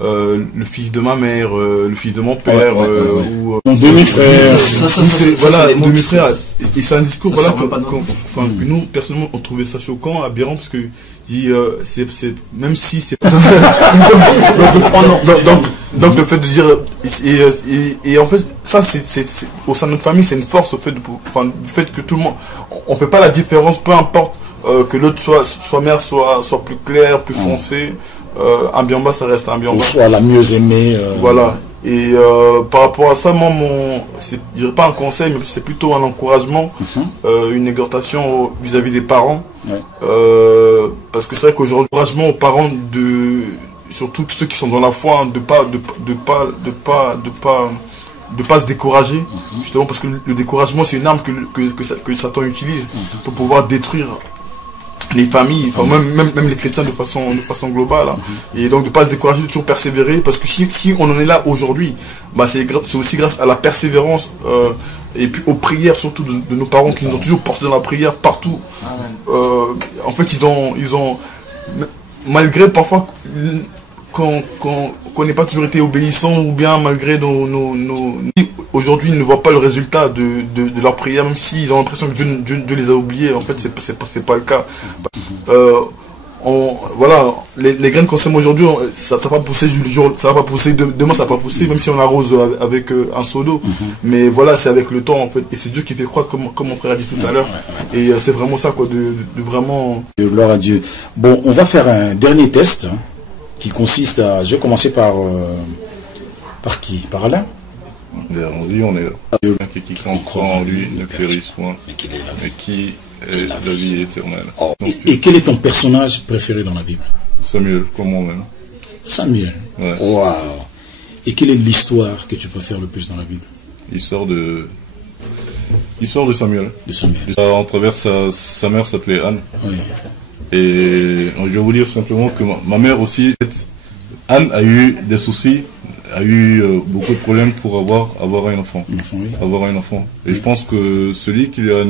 Le fils de ma mère, le fils de mon père, ou mon demi-frère. Voilà, demi-frère. Et c'est un discours que nous, personnellement, on trouvait ça choquant, aberrant, parce que dit, même si c'est. Donc le fait de dire et en fait ça c'est au sein de notre famille, c'est une force au fait du fait que tout le monde, on fait pas la différence, peu importe que l'autre soit mère soit plus clair, plus foncé. Un Biamba, ça reste un Biamba. Ou soit la mieux aimée. Voilà. Et par rapport à ça, moi, je dirais pas un conseil, mais c'est plutôt un encouragement, une exhortation vis-à-vis des parents. Parce que c'est vrai qu'aujourd'hui, encouragement aux parents surtout ceux qui sont dans la foi, de pas se décourager, justement parce que le découragement, c'est une arme que Satan utilise pour pouvoir détruire les familles, même les chrétiens de façon globale, et donc de pas se décourager, de toujours persévérer, parce que si on en est là aujourd'hui, c'est aussi grâce à la persévérance et puis aux prières surtout de nos parents qui nous ont toujours porté dans la prière partout. En fait, ils ont malgré parfois qu'on n'ait pas toujours été obéissants, ou bien malgré aujourd'hui ils ne voient pas le résultat de leur prière, même s'ils ont l'impression que Dieu les a oubliés. En fait, c'est pas le cas. voilà, les graines qu'on sème aujourd'hui, ça va pas pousser du jour, ça va pas pousser demain, ça va pas pousser, même si on arrose avec un seau d'eau. Mais voilà, c'est avec le temps en fait, et c'est Dieu qui fait croître, comme mon frère a dit tout à l'heure. Et c'est vraiment ça, quoi, de vraiment. Gloire à Dieu. Bon, on va faire un dernier test qui consiste à. Je vais commencer par qui? Par Alain. On est là. Qui croit en lui ne périsse point, mais qui est la vie éternelle. Oh. Et quel est ton personnage préféré dans la Bible? Samuel, comme moi-même. Samuel. Ouais. Waouh. Et quelle est l'histoire que tu préfères le plus dans la Bible? L'histoire de Samuel. De Samuel. En travers, sa mère s'appelait Anne. Oui. Et je vais vous dire simplement que ma mère aussi, Anne a eu des soucis, a eu beaucoup de problèmes pour avoir un enfant. Oui. Avoir un enfant. Et je pense que celui qui lui a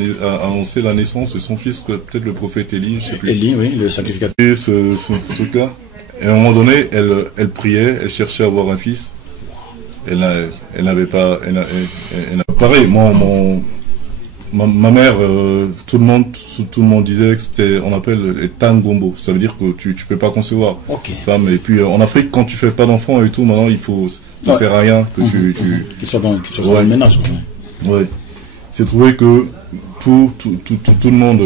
annoncé la naissance de son fils, peut-être le prophète Élie, je sais plus. Élie, oui, le sacrificateur. Et ce truc-là. Et à un moment donné, elle priait, elle cherchait à avoir un fils. Elle n'avait pas. Pareil, ma mère, tout le monde disait que c'était, on appelle les tangombo. Ça veut dire que tu peux pas concevoir. Ok. Femme. Et puis en Afrique, quand tu fais pas d'enfant et tout, maintenant ça sert à rien que tu sois dans le ménage. Ouais. C'est trouvé que tout le monde,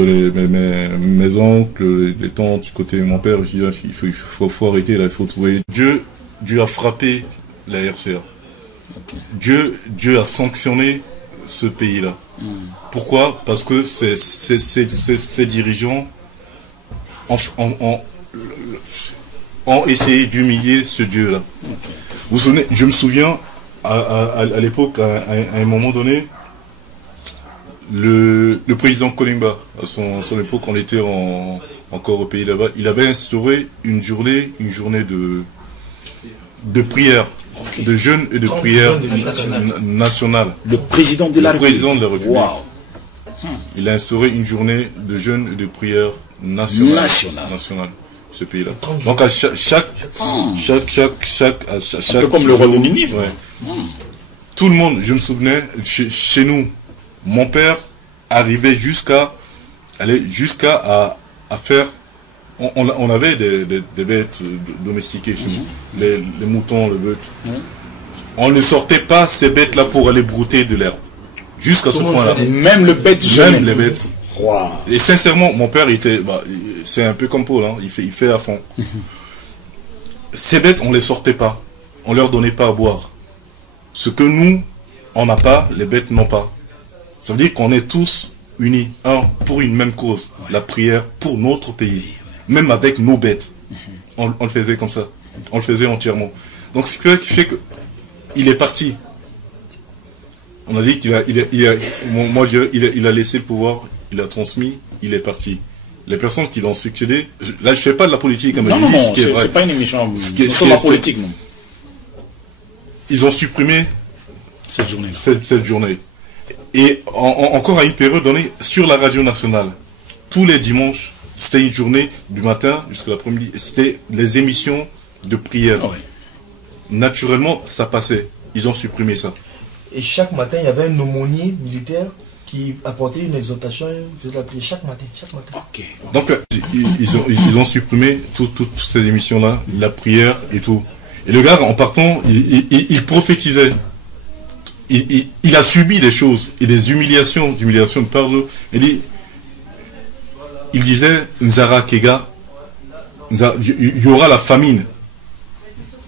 mes oncles, les tantes, du côté de mon père, il faut arrêter là, il faut trouver. Dieu a frappé la RCA. Okay. Dieu a sanctionné ce pays-là. Pourquoi? Parce que ces dirigeants ont essayé d'humilier ce Dieu-là. Okay. Vous vous souvenez, je me souviens, à l'époque, à un moment donné, le président Kolimba, à son époque, on était encore au pays là-bas, il avait instauré une journée de prière. Okay. De jeûne et de prière nationale. Le président de la République. Wow. Il a instauré une journée de jeûne et de prière nationale. Ce pays-là. Donc à chaque un peu comme le roi de Ninive. Ouais. Tout le monde, je me souvenais, chez nous, mon père arrivait jusqu'à faire. On avait des bêtes domestiquées chez nous, les moutons, les bœufs. On ne sortait pas ces bêtes-là pour aller brouter de l'herbe. Jusqu'à ce point-là. Même le bête jeune. Même les bêtes. Wow. Et sincèrement, mon père c'est un peu comme Paul, hein, il fait à fond. Ces bêtes, on ne les sortait pas. On ne leur donnait pas à boire. Ce que nous, on n'a pas, les bêtes n'ont pas. Ça veut dire qu'on est tous unis, pour une même cause, la prière pour notre pays. Même avec nos bêtes, on le faisait comme ça. On le faisait entièrement. Donc ce qui fait que il est parti. On a dit qu'il a laissé le pouvoir, il a transmis, il est parti. Les personnes qui l'ont succédé, là je fais pas de la politique. Non, c'est pas une émission. Nous sommes la politique, non. Ils ont supprimé cette journée-là. Cette journée. Et encore à une période donnée, sur la radio nationale, tous les dimanches, c'était une journée du matin jusqu'à l'après-midi. C'était les émissions de prière. Ah ouais. Naturellement, ça passait. Ils ont supprimé ça. Et chaque matin, il y avait un aumônier militaire qui apportait une exhortation, faisait la prière chaque matin. Okay. Donc, ils ont supprimé toutes ces émissions-là, la prière et tout. Et le gars, en partant, il prophétisait. Il a subi des choses et des humiliations de part d'eux. Il disait, Nzara Kega, il y aura la famine.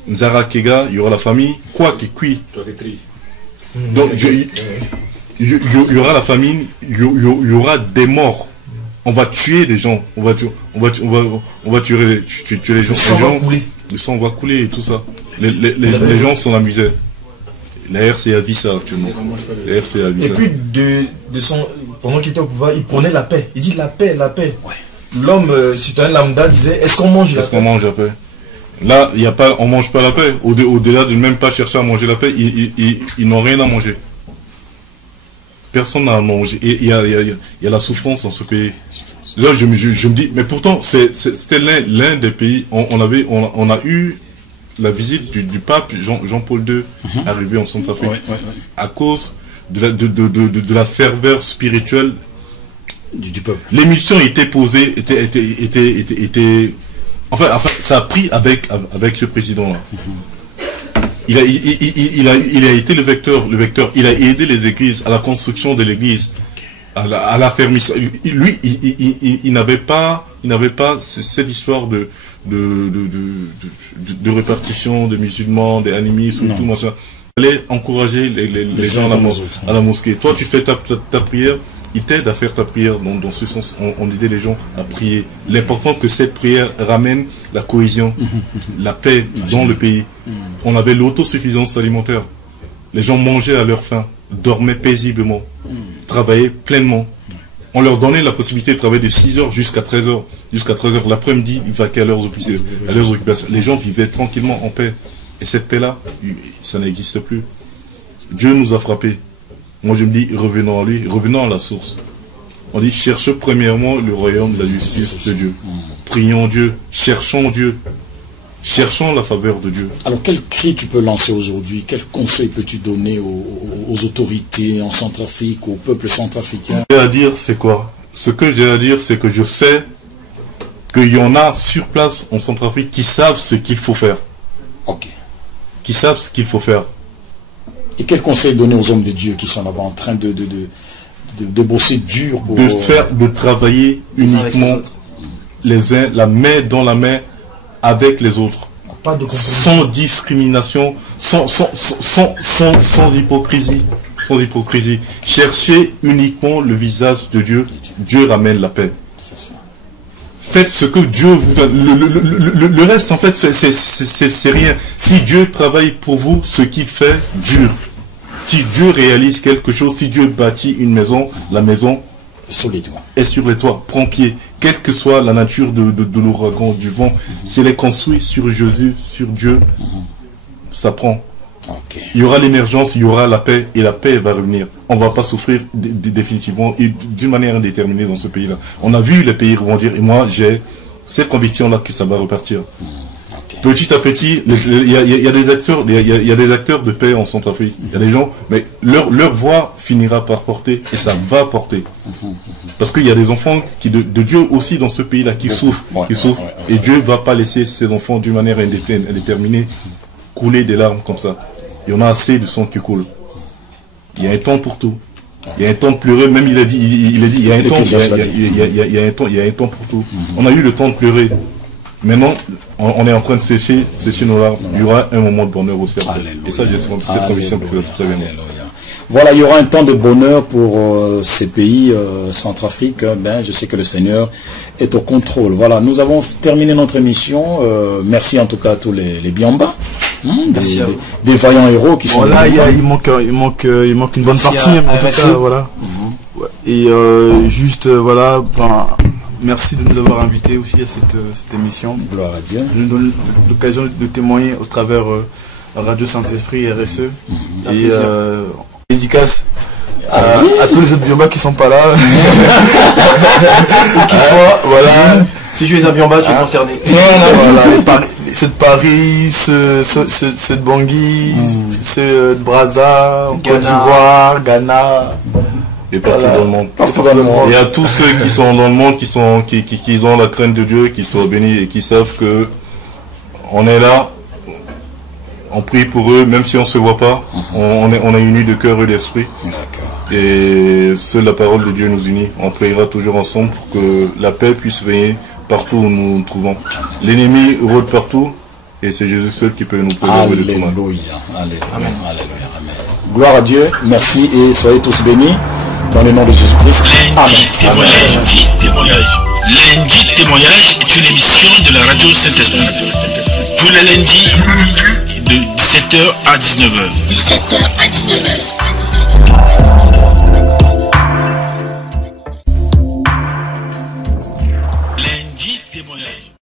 Nzara Kega, il y aura la famine. Quoi qui cuit. Donc, il y aura la famine, il y aura des morts. On va tuer des gens. On va tuer les gens. Le sang va couler et tout ça. Les gens s'en amusaient. La RCA vit ça actuellement. Et puis, pendant qu'il était au pouvoir, il prenait la paix. Il dit la paix. Ouais. L'homme, citoyen lambda, disait est-ce qu'on mange la paix? Est-ce qu'on mange la paix? Là, on ne mange pas la paix. Au-delà de ne même pas chercher à manger la paix, ils n'ont rien à manger. Personne n'a à manger. Et il y a la souffrance dans ce pays. Là, je me dis, mais pourtant, c'était l'un des pays. On a eu la visite du pape Jean-Paul II arrivé en Centrafrique à cause de la ferveur spirituelle du peuple. L'émission était posée, était Enfin, ça a pris avec ce président-là. Il a été le vecteur, il a aidé les églises à la construction de l'église, à l'affermissement. Lui, il n'avait pas cette histoire de répartition de musulmans, des animistes, tout machin. Il allait encourager les gens à la mosquée. Toi, tu fais ta prière, il t'aide à faire ta prière. Dans ce sens, on aidait les gens à prier. L'important que cette prière ramène la cohésion, la paix dans le pays. On avait l'autosuffisance alimentaire. Les gens mangeaient à leur faim, dormaient paisiblement, travaillaient pleinement. On leur donnait la possibilité de travailler de 6h jusqu'à 13h. Jusqu'à 13h l'après-midi, ils vaquaient à leurs occupations. Les gens vivaient tranquillement en paix. Et cette paix-là, ça n'existe plus. Dieu nous a frappés. Moi je me dis, revenons à lui, revenons à la source. On dit, cherchons premièrement le royaume de la justice de Dieu. Prions Dieu, cherchons Dieu. Cherchons la faveur de Dieu. Alors quel cri tu peux lancer aujourd'hui? Quel conseil peux-tu donner aux autorités en Centrafrique, au peuple centrafricain? Ce que j'ai à dire, c'est quoi? Ce que j'ai à dire, c'est que je sais qu'il y en a sur place en Centrafrique qui savent ce qu'il faut faire. Ok. Qui savent ce qu'il faut faire. Et quel conseil donner aux hommes de Dieu qui sont là-bas en train de bosser dur pour... De travailler uniquement les uns, la main dans la main avec les autres. Pas de sans discrimination, sans hypocrisie. Sans hypocrisie. Cherchez uniquement le visage de Dieu. Dieu ramène la paix. C'est ça. Faites ce que Dieu vous donne. Le reste, en fait, c'est rien. Si Dieu travaille pour vous, ce qu'il fait dure. Si Dieu réalise quelque chose, si Dieu bâtit une maison, la maison est sur les toits, prend pied. Quelle que soit la nature de l'ouragan, du vent, si elle est construite sur Jésus, sur Dieu, ça prend. Okay. Il y aura l'émergence, il y aura la paix, et la paix va revenir. On ne va pas souffrir définitivement et d'une manière indéterminée dans ce pays-là. On a vu les pays rebondir, et moi j'ai cette conviction-là que ça va repartir. Okay. Petit à petit, il y a des acteurs, il y a des acteurs de paix en Centrafrique. Il y a des gens, mais leur voix finira par porter, et ça va porter. Parce qu'il y a des enfants de Dieu aussi dans ce pays-là qui souffrent, et Dieu ne va pas laisser ses enfants d'une manière indéterminée couler des larmes comme ça. Il y en a assez de sang qui coule. Il y a un temps pour tout. Il y a un temps de pleurer, même il a dit, il y a un temps, il y a un temps pour tout. On a eu le temps de pleurer. Maintenant, on est en train de sécher nos larmes. Il y aura un moment de bonheur aussi. Et ça, j'ai cette conviction parce que ça vient. Voilà, il y aura un temps de bonheur pour ces pays Centrafrique. Je sais que le Seigneur est au contrôle. Voilà, nous avons terminé notre émission. Merci en tout cas à tous les Biamba. Des vaillants héros qui sont là. Il manque une bonne partie en tout cas, voilà. Et juste voilà, merci de nous avoir invités aussi à cette émission. Gloire à Dieu. Nous donne l'occasion de témoigner au travers Radio Saint-Esprit RSE et dédicace à tous les autres Biamba qui sont pas là. Qui soient, voilà. Si tu es un Biamba, tu es concerné. Voilà, ceux de Paris, ceux de Bangui, ceux de Brazza, Côte d'Ivoire, Ghana. Et partout dans le monde. Et à tous ceux qui sont dans le monde, qui ont la crainte de Dieu, qui soient bénis et qui savent que on est là, on prie pour eux, même si on ne se voit pas, on est unis de cœur et d'esprit. Et seule la parole de Dieu nous unit. On priera toujours ensemble pour que la paix puisse régner partout où nous nous trouvons. L'ennemi rôde partout et c'est Jésus seul qui peut nous préserver de tout mal. Alléluia. Amen. Gloire à Dieu, merci et soyez tous bénis dans le nom de Jésus-Christ. Lundi témoignage est une émission de la radio Saint-Esprit. Tous les lundis de 17h à 19h. 17h à 19h.